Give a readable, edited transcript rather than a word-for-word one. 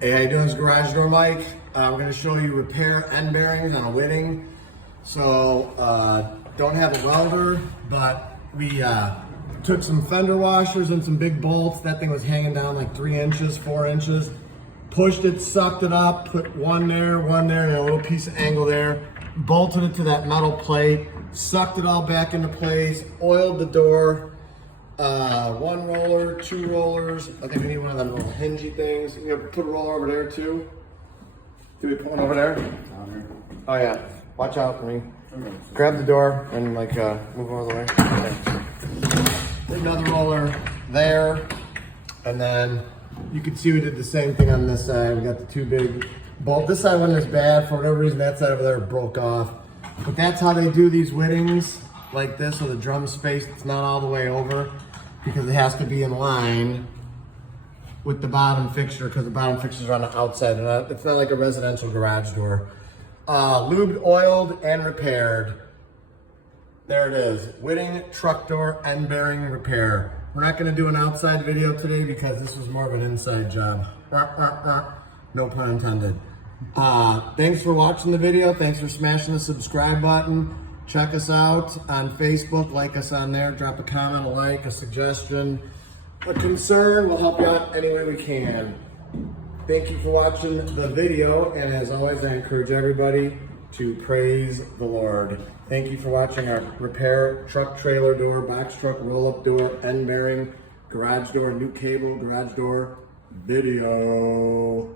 Hey, how you doing? It's Garage Door Mike. We're going to show you repair end bearings on a Whitting. So, don't have a welder, but we took some fender washers and some big bolts. That thing was hanging down like 3 inches, 4 inches. Pushed it, sucked it up, put one there, and a little piece of angle there. Bolted it to that metal plate, sucked it all back into place, oiled the door. 1 roller, 2 rollers. I think we need one of them little hingy things. You know, put a roller over there too. Do we put one over there? Oh yeah. Watch out for me. Grab the door and like move over the way. Okay. Another roller there, and then you can see we did the same thing on this side. We got the 2 big bolts. This side wasn't as bad. For whatever reason, that side over there broke off. But that's how they do these Whittings like this, so the drum space it's not all the way over, because it has to be in line with the bottom fixture, because the bottom fixture is on the outside. And it's not like a residential garage door. Lubed, oiled, and repaired. There it is. Whitting truck door end bearing repair. We're not going to do an outside video today because this was more of an inside job. No pun intended. Thanks for watching the video. Thanks for smashing the subscribe button. Check us out on Facebook, like us on there, drop a comment, a like, a suggestion, a concern. We'll help you out any way we can. Thank you for watching the video, and as always, I encourage everybody to praise the Lord. Thank you for watching our repair truck trailer door, box truck roll-up door, end bearing, garage door, new cable, garage door video.